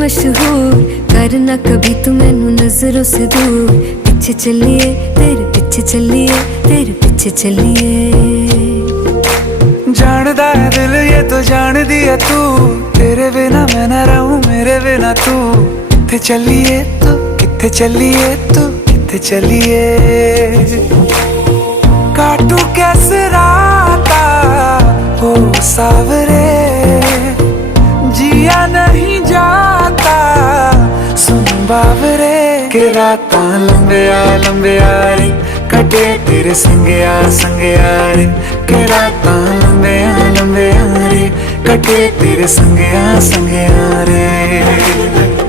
मशहूर, करना कभी तू मैनू नजरों से दूर। पीछे चलिए तेरे पीछे चलिए, तेरे पीछे चलिए। जानदा है दिल ये तो जान दिया तू, तेरे बिना मैं ना रहूं मेरे बिना तू। किथे चलिए तू, किथे चलिए तू, किथे चलिए। काटू कैसे राता हो सावरे, जिया नहीं जाता सुन बावरे। के रातां लंबिया लंबिया रे, कटे तेरे संगया संगया रे। के रातां लंबिया लंबिया रे, कटे तेरे संगया संगया रे।